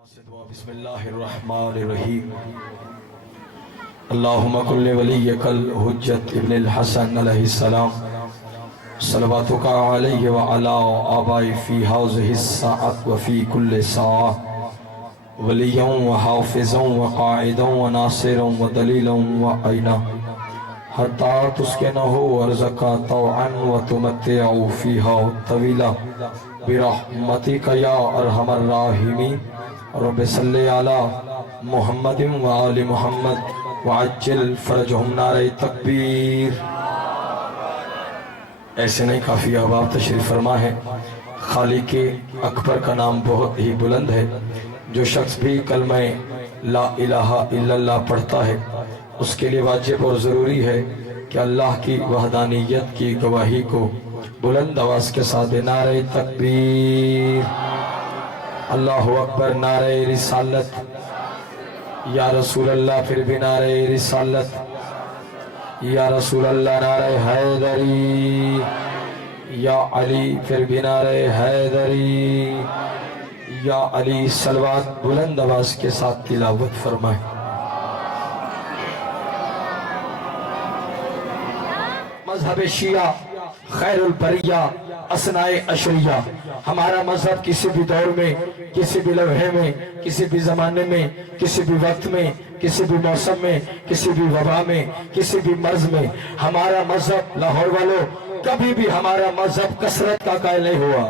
بسم اللہ الرحمن الرحیم اللہم کل ولیک الحجت ابن الحسن علیہ السلام صلواتک علیہ وعلا آبائی فی حوزہ الساعت وفی کل ساعہ ولیاں وحافظاں وقائداں وناصراں ودلیلاں وعینا حتی تسکنہو ارزقا طوعا وتمتعو فیہا طویلا برحمتک یا ارحم الراحمین رب صلی علی محمد و آل محمد وعجل فرجہم نعرہ تکبیر۔ ایسے نہیں کافی احباب تشریف فرما ہے۔ خالق اکبر کا نام بہت ہی بلند ہے۔ جو شخص بھی کلمہ لا الہ الا اللہ پڑھتا ہے اس کے لیے واجب اور ضروری ہے کہ اللہ کی وحدانیت کی گواہی کو بلند آواز کے ساتھ نعرہ تکبیر، اللہ اکبر، نعرہ رسالت، یا رسول اللہ، پھر بھی نعرہ رسالت، یا رسول اللہ، نعرہ حیدری، یا علی، پھر بھی نعرہ حیدری، یا علی۔ صلوات بلند آواز کے ساتھ تلاوت فرمائیں۔ مذہب شیعہ خیر البریہ اسنائے اشریہ، ہمارا مذہب کسی بھی دور میں، کسی بھی لمحے میں، کسی بھی زمانے میں، کسی بھی وقت میں، کسی بھی موسم میں، کسی بھی وبا میں، کسی بھی مرض میں، ہمارا مذہب لاہور والوں کبھی بھی ہمارا مذہب کثرت کا قائل نہیں ہوا۔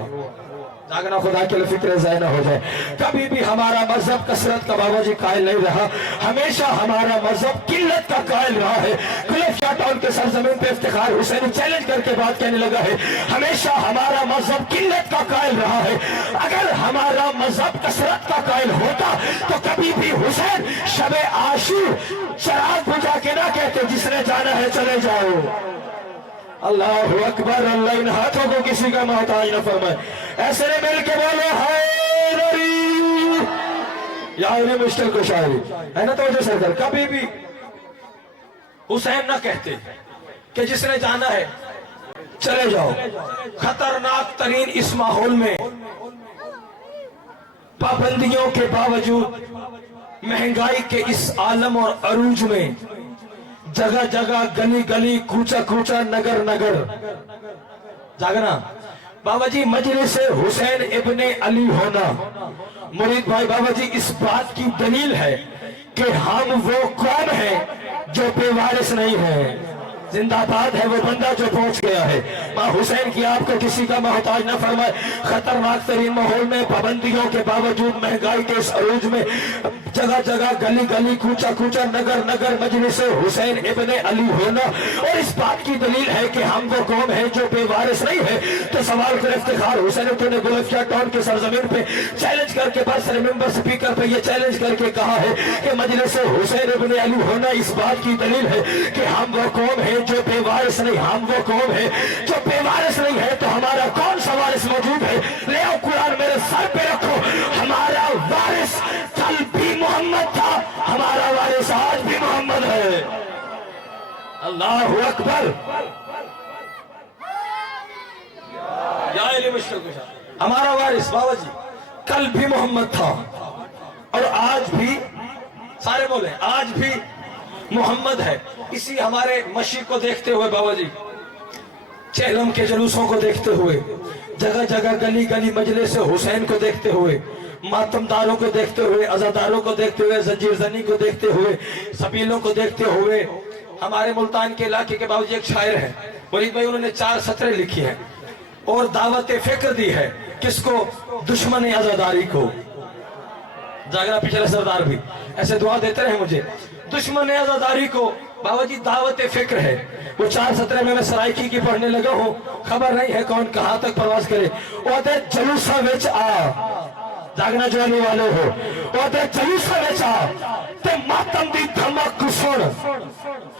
جاگنا خدا کے لیے فکر ضائع نہ ہو جائے۔ کبھی بھی ہمارا مذہب کثرت کا بابا جی قائل نہیں رہا، ہمیشہ ہمارا مذہب قلت کا قائل رہا ہے۔ کلفیا ٹاؤن کے سرزمین پہ افتخار حسینی چیلنج کر کے بات کہنے لگا ہے، ہمیشہ ہمارا مذہب قلت کا قائل رہا ہے۔ اگر ہمارا مذہب کثرت کا قائل ہوتا تو کبھی بھی حسین شب عاشور چراغ بجھا کے نہ کہتے جس نے جانا ہے چلے جاؤ۔ اللہ اکبر، اللہ ان ہاتھوں کو کسی کا محتاج نہ فرمائے۔ ایسے نے مل کے بولو حیدری، یا انہیں مشکل کو شاعری ہے نا توجہ سرکار۔ کبھی بھی حسین نہ کہتے کہ جس نے جانا ہے چلے جاؤ۔ خطرناک ترین اس ماحول میں پابندیوں کے باوجود، مہنگائی کے اس عالم اور عروج میں، جگہ جگہ گلی گلی کوچہ کوچہ نگر نگر، جاگنا بابا جی مجلس حسین ابن علی ہونا، مرید بھائی بابا جی اس بات کی دلیل ہے کہ ہم وہ قوم ہیں جو بے وارث نہیں ہے۔ زندہ باد ہے وہ بندہ جو پہنچ گیا ہے۔ ماں حسین کی آپ کو کسی کا محتاج نہ فرمائے۔ خطرناک ترین ماحول میں، پابندیوں کے باوجود، مہنگائی کے اس عروج میں، جگہ جگہ گلی گلی کوچہ کوچہ نگر نگر مجلس حسین ابن علی ہونا، اور اس بات کی دلیل ہے کہ ہم وہ قوم ہیں جو بے وارث نہیں ہے۔ تو سوال کر افتخار حسین تو نے گلفیا ٹاؤن کے سرزمین پہ چیلنج کر کے بس ممبر سپیکر پہ یہ چیلنج کر کے کہا ہے کہ مجلس حسین ابن علی ہونا اس بات کی دلیل ہے کہ ہم وہ قوم ہیں جو بے وارث نہیں، ہم وہ قوم ہے جو بے وارث نہیں ہے۔ تو ہمارا کون سا وارث موجود ہے؟ لے آؤ قرآن میرے سر پہ رکھو۔ ہمارا وارث کل بھی محمد تھا، ہمارا وارث آج بھی محمد ہے۔ اللہ اکبر، یا علی مشکل کشا، ہمارا وارث بابا جی کل بھی محمد تھا اور آج بھی، سارے بولیں، آج بھی محمد ہے۔ اسی ہمارے مشی کو دیکھتے ہوئے بابا جی، چہلم کے جلوسوں کو دیکھتے ہوئے، جگہ جگہ گلی گلی مجلس حسین کو دیکھتے ہوئے، ماتمداروں کو دیکھتے ہوئے، عزاداروں کو دیکھتے ہوئے، زنجیر زنی کو دیکھتے ہوئے، سبیلوں کو دیکھتے ہوئے، ہمارے ملتان کے علاقے کے بابا جی ایک شاعر ہیں مرید بھائی، انہوں نے 4 سطریں لکھی ہیں اور دعوت فکر دی ہے۔ کس کو؟ دشمن عزاداری کو۔ جاگرہ پچھلے سردار بھی ایسے دعا دیتے رہے مجھے۔ دشمن عزاداری کو بابا جی دعوت فکر ہے۔ وہ 4 سطریں میں سرائکی کی پڑھنے لگا ہوں، خبر نہیں ہے کون کہاں تک پرواز کرے۔ اوہدے جلوسہ وچ آ، جاگنا جوانی والے ہو، اوہدے جلوسہ وچ آ تے ماتم دی دھمک سن،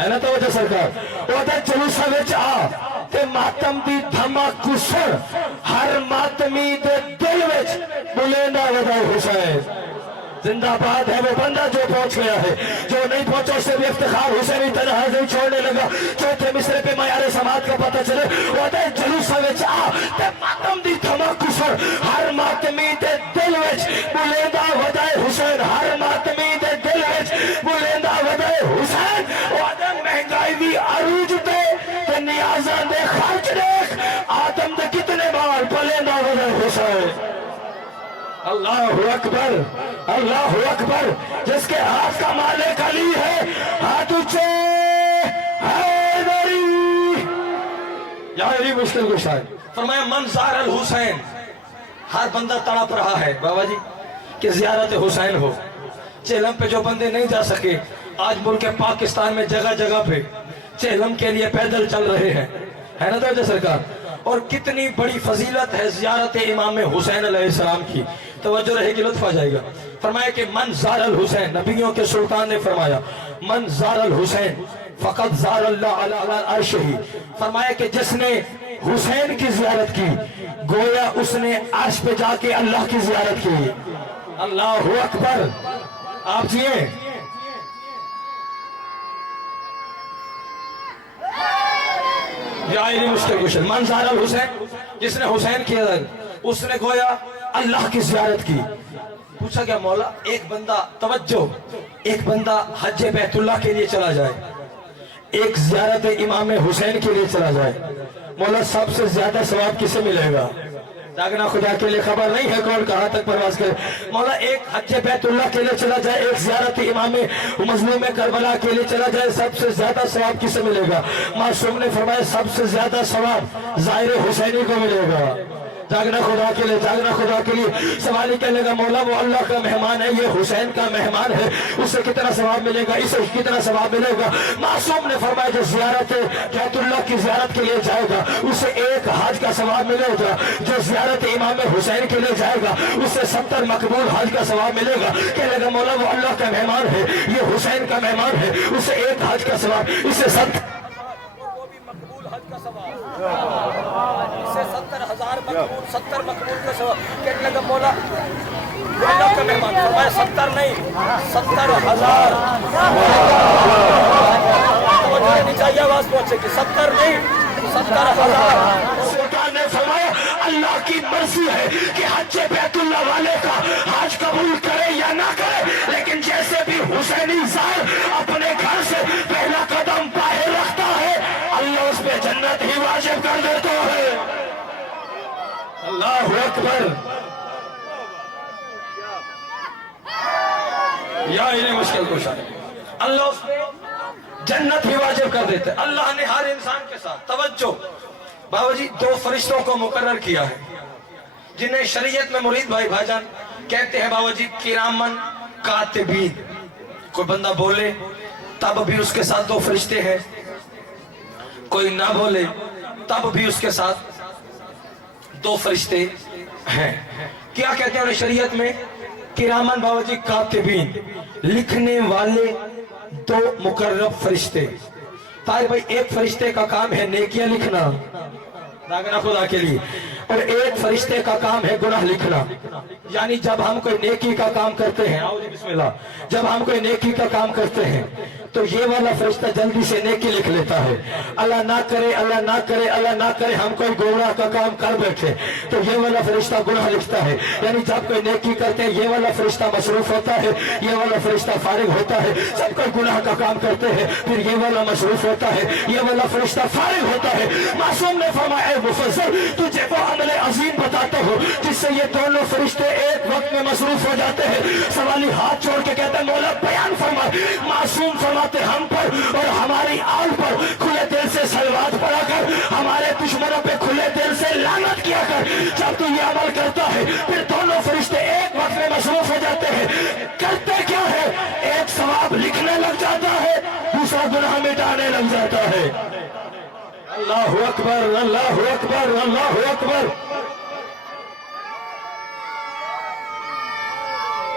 ہے نا توجہ سرکار۔ اوہدے جلوسہ وچ آ تے ماتم دی دھمک سن، ہر ماتمی دے دل وچ بولے نہ ودا حسین۔ जिंदाबाद है वो बंदा जो पहुंच गया है, जो नहीं पहुंचा उसे भी इफ्तिखार। हुसैनी तनहा नहीं छोड़ने लगा। चौथे मिसरे पे मयारे समाज का पता चले ओदे जलूसा विच आ ते मातम दी धमाकुसर हर मातमी दे दिल विच बुलेंदा वदाए हुसैन, हर मातमी दे दिल विच बुलेंदा वदाए हुसैन। ओदे महंगाई दी अरूज ते नियाज़ां दे खर्च देख आदम दे कितने बार बुलेंदा वदाए हुसैन। अल्लाहु अकबर, अल्लाहु अकबर। जिसके हाथ का मालिक अली है, हाथ ऊंचे हैदरी। यारी मुश्किल कुशा है। फरमाया मन ज़ार अल हुसैन, हर बंदा तड़प रहा है बाबा जी कि ज़ियारत हुसैन हो। चेलम पे जो बंदे नहीं जा सके, आज मुल्क पाकिस्तान में जगह जगह पे चेलम के लिए पैदल चल रहे हैं, है ना दर्ज सरकार। और कितनी बड़ी फजीलत है ज़ियारत इमाम हुसैन अलैहिस्सलाम की। तवज्जो रहेगी, लुत्फ आ जाएगा। फरमाया कि मन ज़ार अल हुसैन, नबियों के सुल्तान ने फरमाया मन ज़ार अल हुसैन फ़क़त ज़ार अल्लाह अला अर्शिही। फरमाया कि जिसने हुसैन की ज़ियारत की गोया उसने अर्श पे जाके अल्लाह की ज़ियारत की। अल्लाहु अकबर। आप जिए मुश्किल क्वेश्चन। मन ज़ार अल हुसैन, जिसने हुसैन की उसने गोया अल्लाह की ज़ियारत की। पूछा क्या मौला, एक बंदा तवज्जो, एक बंदा हज बैतुल्लाह के लिए चला जाए, एक ज़ियारत इमाम हुसैन के लिए चला जाए, मौला सबसे ज्यादा सवाब किसे मिलेगा? जागना खुदा के लिए खबर नहीं है कौन कहां तक परवाज करे। मौला एक हज बैतुल्लाह के लिए चला जाए, एक ज़ियारत इमाम मज़लूम करबला के लिए चला जाए, सबसे ज्यादा सवाब किसे मिलेगा? मासूम ने फरमाया सबसे ज्यादा सवाब ज़ाहिर हुसैनी को मिलेगा। जागना खुदा के लिए, जागना खुदा के लिए। सवाल कहने लगा मौला वो अल्लाह का मेहमान है, ये हुसैन का मेहमान है, उसे कितना सवाब मिलेगा, इसे कितना सवाब मिलेगा? मासूम ने फरमाया जो ज़ियारत बैतुल्लाह की ज़ियारत के लिए जाएगा उसे एक हज का सवाब मिलेगा, जो ज़ियारत इमाम हुसैन के लिए जाएगा उसे 70 मकबूल हज का सवाब मिलेगा। कहने लगा मौला वो अल्लाह का मेहमान है, ये हुसैन का मेहमान है, उसे एक हज का सवाब, इसे 70 70 मकबूल का सवाब। कहने लगा मौला अल्लाह का मेहमान, फरमाया 70 नहीं 70,000। तो चाहिए आवाज पहुंचेगी, 70 नहीं 70,000। सुल्तान ने फरमाया अल्लाह की मर्जी है कि हज बैतुल्लाह वाले का हज कबूल करे या ना करे, लेकिन जैसे भी हुसैनी ज़ार अपने घर से पहला कदम बाहर रखता है अल्लाह उस पे जन्नत ही वाजिब कर देता है। अल्लाहु अकबर। या इन्हें मुश्किल कुशा अल्लाह उस पे जन्नत भी वाजिब कर देते। अल्लाह ने हर इंसान के साथ तवज्जो बाबा जी 2 फरिश्तों को मुकर्रर किया है जिन्हें शरीयत में मुरीद भाई भाईजान कहते हैं बाबा जी किरामन कातिबीन। कोई बंदा बोले तब भी उसके साथ 2 फरिश्ते हैं, कोई ना बोले तब भी उसके साथ 2 फरिश्ते हैं। क्या कहते हैं शरीयत में? किरामन बाबा जी कातिबीन, लिखने वाले 2 मुकर्रब फरिश्ते। तार भाई एक फरिश्ते का काम है नेकियां लिखना जागना खुदा के लिए, और एक फरिश्ते का काम है गुनाह लिखना। यानी जब हम कोई नेकी का काम करते हैं, आओ जी बिस्मिल्लाह, जब हम कोई नेकी का काम करते हैं तो ये वाला फरिश्ता जल्दी से नेकी लिख लेता है। अल्लाह ना करे, अल्लाह ना करे, अल्लाह ना करे हम कोई गुनाह का काम कर बैठे तो ये वाला फरिश्ता गुनाह लिखता है। यानी जब कोई नेकी करते हैं ये वाला फरिश्ता मसरूफ होता है, ये वाला फरिश्ता फारिग होता है। जब कोई गुनाह का काम करते हैं फिर ये वाला मसरूफ होता है, ये वाला फरिश्ता फारिग होता है। मासूम ने फरमाया मुफस्सिर तुझे वो अमल अजीम बताता हूँ जिससे ये दोनों फरिश्ते एक वक्त में मसरूफ हो जाते हैं। सवाली हाथ छोड़ के कहते हैं मौला बयान फरमा। मासूम फरमाते हम पर और हमारी आल पर खुले दिल से सलवात पढ़ा कर, हमारे दुश्मनों पे खुले दिल से लानत किया कर। जब तू ये अमल करता है फिर दोनों फरिश्ते एक वक्त में मसरूफ हो जाते हैं। करते क्या है? एक सवाब लिखने लग जाता है, दूसरा गुनाह मिटाने लग जाता है। अल्लाहु अकबर, अल्लाहु अकबर, अल्लाहु अकबर।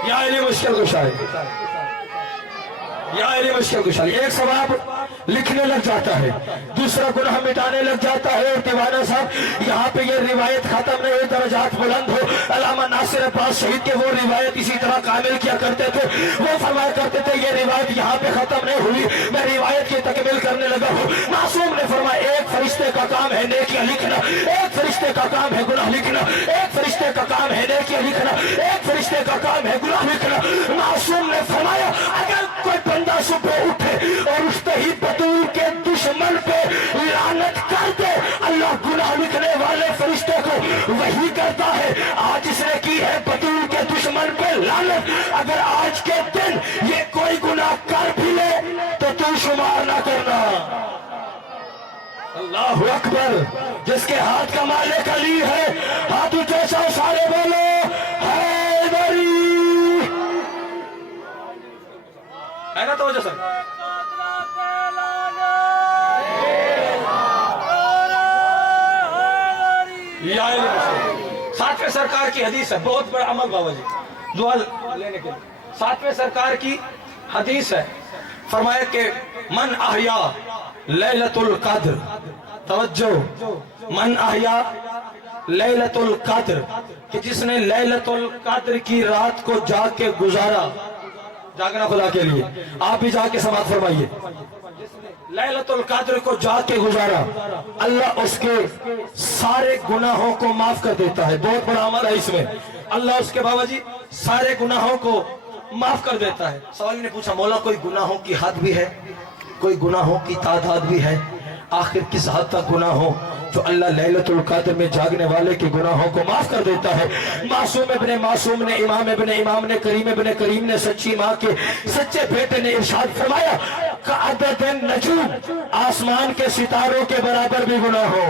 या मुश्किल कुशा है। या मुश्किल कुशाली। एक सवाब लिखने लग जाता है, दूसरा गुनाह मिटाने लग जाता है। और दीवाना साहब यहाँ पे ये रिवायत खत्म नहीं हुई, दर्जात बुलंद हो। अल्लामा नासिर अब्बास शहीद के वो रिवायत इसी तरह कामिल किया करते थे। वो फरमाया करते थे ये रिवायत यहाँ पे खत्म नहीं हुई, मैं रिवायत की तकमील करने लगा हूँ। मासूम ने फरमाया एक फरिश्ते का काम है नेकियां लिखना, एक फरिश्ते का काम है गुनाह लिखना, एक फरिश्ते का काम है नेकियां लिखना, एक फरिश्ते का काम है गुनाह लिखना। मासूम ने फरमाया अगर कोई बंदा सुबह उठे और उस ही बतूल के दुश्मन पे लानत कर दे, अल्लाह गुनाह लिखने वाले फरिश्ते को वही करता है। आज इसने की है बतूल के दुश्मन पे लानत, अगर आज के दिन ये कोई गुनाह कर भी ले तो तू शुमार ना करना। अल्लाह अकबर। जिसके हाथ का मालिक अली है, हाथ ऊंचा सारे बोलो हैदरी। है ना तो सर सातवें सरकार की हदीस है, बहुत बड़ा अमल बाबा जी दुआ लेने के लिए। सातवें सरकार की हदीस है, फरमाया कि मन अहया लैलतुल कद्र, तवज्जो, मन अहया लैलतुल कद्र, कि जिसने लैलतुल कद्र की रात को जाके गुजारा, जागना खुदा के लिए, आप भी जाके समाप्त फरमाइए। लैलतुल कद्र को जाके गुजारा, अल्लाह उसके सारे गुनाहों को माफ कर देता है। बहुत बड़ा अमल है इसमें, अल्लाह उसके बाबा जी सारे गुनाहों को माफ कर देता है। सवाल ने पूछा मौला कोई गुनाहों की हद भी है, कोई गुनाहों की तादाद भी है? आखिर किस हद तक गुनाह हो जो अल्लाह लैलतुल कद्र में जागने वाले के गुनाहों को माफ कर देता है? मासूम इब्ने मासूम ने, इमाम इब्ने इमाम ने, करीम इब्ने करीम ने, सच्ची माँ के सच्चे बेटे ने इरशाद फरमाया कअदद नजूम, आसमान के सितारों के बराबर भी गुनाह हो।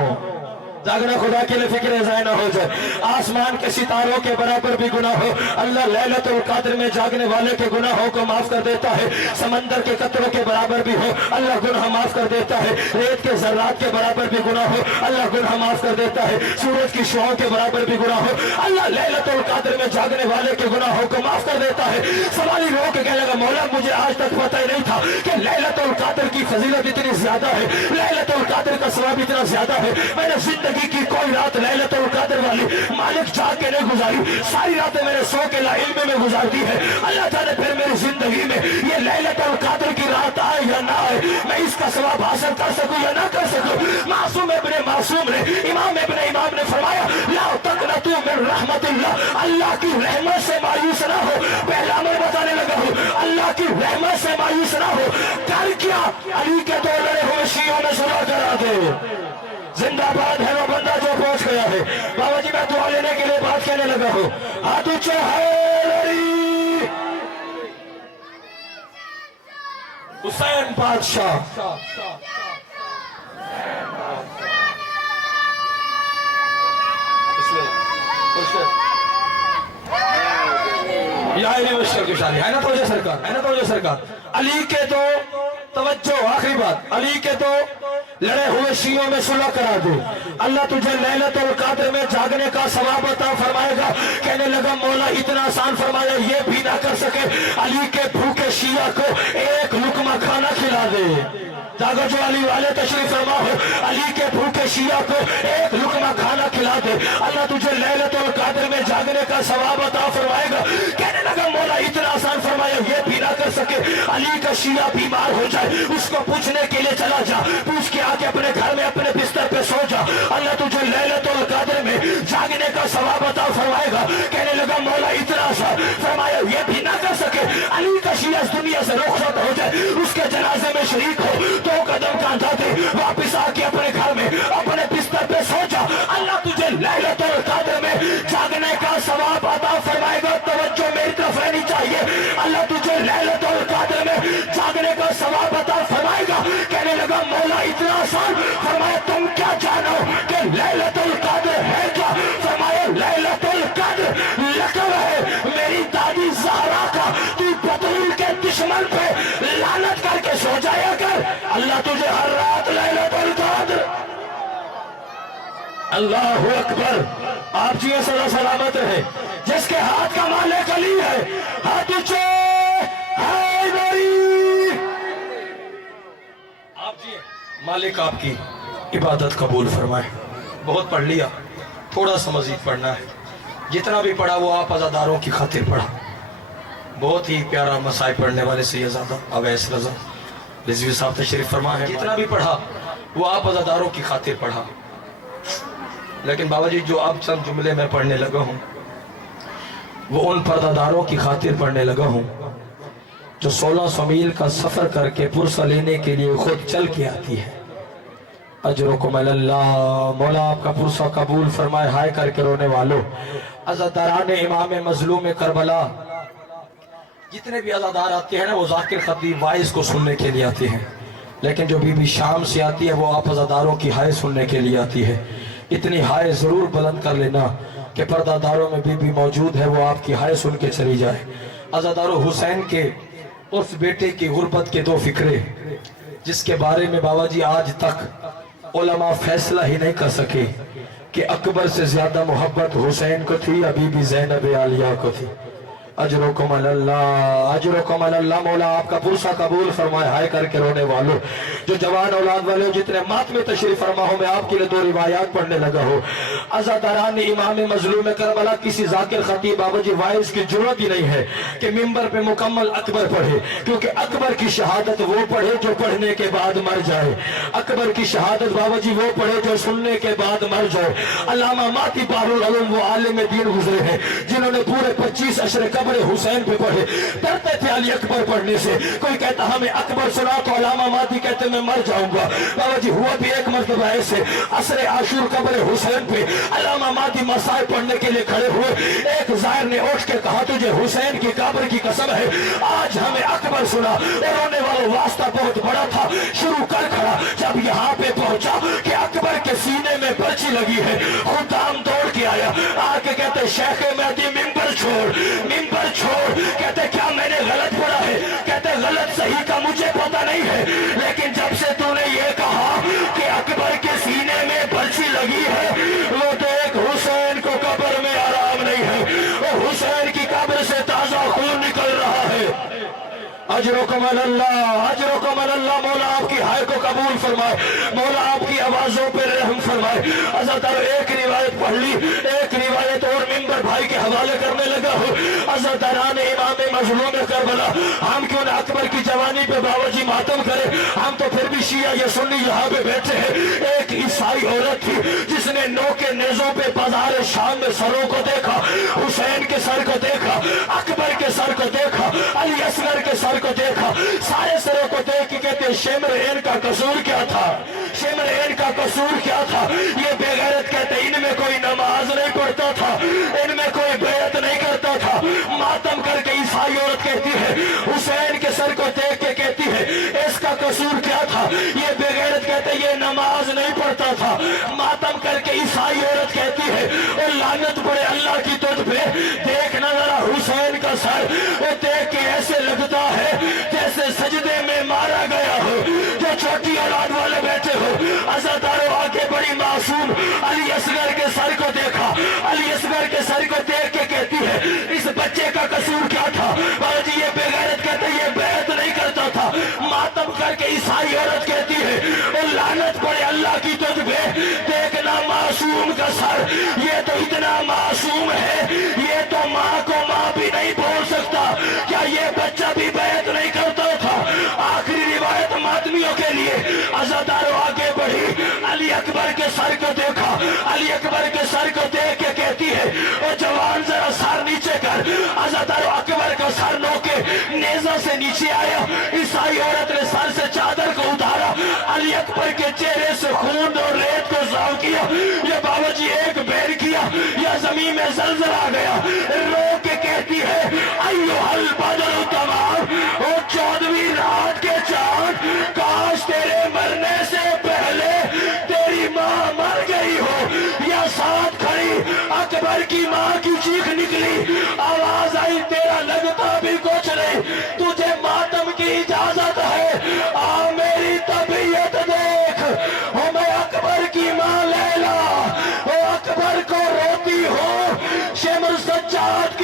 जागना खुदा के लिए फिक्र ज़ाया ना हो जाए। आसमान के सितारों के बराबर भी गुनाह हो, अल्लाह लैलतुल कद्र में जागने वाले के गुनाहों को माफ कर देता है। समंदर के कतरों के बराबर भी हो, अल्लाह गुनाह माफ कर देता है। रेत के जर्रात के बराबर भी गुनाह हो, अल्लाह गुनाह माफ कर देता है। सूरज की शुआओं के बराबर भी गुनाह हो, अल्लाह लैलतुल कद्र में जागने वाले के गुनाहों को माफ कर देता है। सवाली रो के कहने लगा मौला मुझे आज तक पता ही नहीं था कि लैलतुल कद्र की फजीलत इतनी ज्यादा है, लैलतुल कद्र का सवाब इतना ज्यादा है। मैंने जिंदगी की कोई रात लैलतुल कद्र वाली मालिक जाग के नहीं गुजारी, सारी रातें मैंने सो के ला इल्म में गुजार दी है। अल्लाह जाने फिर मेरी जिंदगी में ये लैलतुल कद्र की रात आए या ना आए, मैं इसका सवाब हासिल कर सकूं या ना कर सकूं। मासूम इब्ने मासूम ने, इमाम इब्ने इमाम ने फरमाया ला तक़नतू मिन रहमतिल्लाह, अल्लाह की रहमत से मायूस ना हो। पहला मैं बताने लगा हूं अल्लाह की रहमत से मायूस ना हो। कर क्या अली के दो लड़े हुए शियों में सुलह करा दे। जिंदाबाद है वो बंदा जो पहुंच गया है। बाबा जी मैं दुआ लेने के लिए बात कहने लगा हूं, हाथ ऊंचा है हुसैन बादशाह। है ना तो सरकार, है ना तो सरकार। अली के दो, तवज्जो आखिरी बात, अली के दो लड़े हुए शियों में सुलह करा दो, अल्लाह तुझे लैलतुल कद्र में जागने का सवाब अता फरमाएगा। कहने लगा मौला इतना आसान फरमाया ये भी ना कर सके, अली के भूखे शिया को एक लुकमा खाना खिला दे। जागो जो अली वाले तशरीफ फरमा हो, अली के भूखे शिया को एक लुकमा खाना खिला दे, अल्लाह तुझे लैलतुल कद्र में जागने का सवाब अता फरमाएगा। कहने लगा मौला इतना आसान फरमाया ये भी ना कर सके, अली का शिया बीमार हो जाए उसको पूछने के लिए चला जा, पूछ के आके अपने घर में अपने बिस्तर पे सो जा, अल्लाह तुझे लैलतुल कद्र में जागने का सवाब अता फरमाएगा। कहने लगा मौला इतना आसान फरमाया ये भी ना कर सके, अली का शिया इस दुनिया से रुखसत हो जाए उसके जनाजे में शरीक हो, दो कदम कांधा दे वापिस आके अपने घर में अपने बिस्तर पे सो जा, अल्लाह तुझे लैलतुल कद्र में जागने का सवाब अता फरमाएगा। तवज्जो मेरी तरफ रहनी चाहिए, अल्लाह तुझे लैलतुल कद्र में जागने का सवाब अता फरमाएगा। कहने लगा मौला इतना आसान फरमाया तुम क्या जानो कि लैलतुल कद्र है क्या? फरमाया लैलतुल कद्र लक़ब है मेरी दादी ज़हरा का, तू बतूल के दुश्मन पे लानत करके सो जाया कर, अल्लाह तुझे हर रात लैलतुल कद्र। अल्लाहु अकबर। आप जी सदा सलामत रहे। जिसके हाथ का मालिक अली है, हाथ ऊंचे है मेरी मालिक आपकी इबादत कबूल फरमाए। बहुत पढ़ लिया, थोड़ा सा मजीद पढ़ना है। जितना भी पढ़ा वो आप अज़ादारों की खातिर पढ़ा। बहुत ही प्यारा मसाइब पढ़ने वाले सैयदज़ादा अवैस रज़ा रिजवी साहब तशरीफ फरमा है। जितना भी पढ़ा वो आप अज़ादारों की खातिर पढ़ा। लेकिन बाबा जी जो अब चंद जुमले मैं पढ़ने लगा हूँ वो उन पर्दादारों की खातिर पढ़ने लगा हूँ जो 1600 मील का सफर करके पुरसा लेने के लिए खुद चल के आती है। अजरुकुम अल्लाह, मौला आपका पुरसा कबूल फरमाए। हाय करके रोने वालों, अज़ादारान इमाम मजलूम करबला, जितने भी अज़ादार आते हैं ना वो ज़ाकिर खतीब वाइज को सुनने के लिए आते हैं। लेकिन जो बीबी शाम से आती है वो आप अज़ादारों की हाय सुनने के लिए आती है। इतनी हाय ज़रूर बुलंद कर लेना कि पर्दादारों में बीबी मौजूद है, वो आपकी हाय सुन के चली जाए। अज़ादारों हुसैन के उस बेटे की गुर्बत के दो फिक्रे जिसके बारे में बाबा जी आज तक उलमा फैसला ही नहीं कर सके कि अकबर से ज्यादा मोहब्बत हुसैन को थी या बीबी ज़ैनब आलिया को थी। अजरुकुम अल्लाह, अजरुकुम अल्लाह, मौला आपका पुरसा कबूल फरमाए। हाय करके रोने वालों, जो जवान औलाद वाले जितने मात में तशरीफ फरमा हो, मैं आपके लिए दो रिवायात पढ़ने लगा हो। अज़ादारान इमाम मजलूम करबला किसी ज़ाकिर खतीब बाबा जी वाइज की जरूरत ही नहीं है कि मिंबर पे मुकम्मल अकबर पढ़े, क्योंकि अकबर की शहादत वो पढ़े जो पढ़ने के बाद मर जाए। अकबर की शहादत बाबा जी वो पढ़े जो सुनने के बाद मर जाए। अल्लामा माती बारुल उलूम वो आलिम दीन गुजरे हैं जिन्होंने पूरे 25 अशरे कब्र हुसैन पे पढ़े। डरते थे अली अकबर पढ़ने से। कोई कहता हमें अकबर सुना तो अल्लामा माती कहते मैं मर जाऊंगा। बाबा जी हुआ भी एक मर्तबा ऐसे असरे आशूर कब्र हुसैन पे अल्लामा माती मसाइब पढ़ने के लिए खड़े हुए। एक जाहिर ने उठ के कहा तुझे हुसैन की कब्र की कसम है आज हमें अकबर सुना। और रोने वाला वास्ता बहुत बड़ा था, शुरू कर खड़ा। जब यहाँ पे पहुंचा कि अकबर के सीने में पर्ची लगी है, खुदाम दौड़ के आया। आके कहते शेख मेहदी मिंबर छोड़, मिंबर छोड़। कहते क्या मैंने गलत पढ़ा है? कहते गलत सही का मुझे पता नहीं है, लेकिन जब से तूने ये कहा कि अकबर के सीने में पर्ची लगी है, वो देख हुसैन को कब्र में आराम नहीं है, वो हुसैन की कब्र से ताजा खून निकल रहा है। अजरुकुम अल्लाह, अजरुकुम अल्लाह, मौला आपकी हाय को कबूल फरमाए, मौला आपकी आवाजों पर रहम फरमाए। अज़ादार एक रिवायत पढ़ ली, एक रिवायत और मिंबर भाई के हवाले करने लगा हो। अज़ादारान इमाम मजलूम करबला, हम क्यों ना अकबर की जवानी पे बाबा जी मातम करे, हम तो फिर भी शिया या सुन्नी यहाँ पे बैठे हैं। एक ईसाई औरत थी जिसने नौ के नेजों पे बाजार शाम में सरों को देखा, हुसैन के सर को देखा, अकबर के सर को देखा, अली असगर के सर को देखा, सारे सरों को देख के कहते शेमर एन का कसूर क्या था? शेमर एन का कसूर क्या था? ये बेगैरत कहते इनमें कोई नमाज नहीं पढ़ता था, इनमें कोई बैत नहीं करता था। मातम करके ईसाई औरत कहती है, हुसैन के सर को देख के कहती है इसका कसूर क्या था? ये बेगैरत कहते ये नमाज नहीं पढ़ता था। मातम करके ईसाई औरत कहती है और लानत पड़े अल्लाह की तुझ पे, देखना जरा हुसैन का सर, वो देख के ऐसे लगता है जैसे सजदे में मारा गया हो। जो छोटी औलाद वाले बैठे हो, अज़ादारों आके बड़ी मासूम अली असगर के सर को देखा, अली असगर के सर को देख के कहती है इस बच्चे का कसूर क्या था? बाजी ये बेगैरत कहते ये बैत नहीं करता था। मातम करके ईसाई औरत कहती है और लानत पड़े अल्लाह की तुझ पे, देखना मासूम का सर, ये तो इतना मासूम है ये तो माँ को माँ भी नहीं बोल सकता। क्या ये बच्चा भी बैत नहीं करता था? आखिरी रिवायत मातमियों के लिए अज़ादारों आगे बढ़ी, अली अकबर के सर को देखा, अली अकबर के सर को देख के कहती है और जवान जरा सर नीचे कर। अज़ादारों अकबर का सर नोके नेजा से नीचे आया, ईसाई औरत ने सर से चादर को उतारा, अली अकबर के चेहरे से खून और रेत को साफ किया। ये बाबा जी एक बैर किया या जमीन में जलजला आ गया। रो के कहती है अय्युहल बदर तमाम, और 14वीं रात के चांद, काश तेरे मरने से पहले तेरी माँ मर गई हो या साथ खड़ी अकबर की माँ की चीख निकली, आवाज आई तेरा लगता भी कुछ नहीं, तुझे मातम की इजाजत है, आ मेरी तबीयत देख। हो मैं अकबर की माँ लैला, वो अकबर को रोती हो, शेमर सज्जाद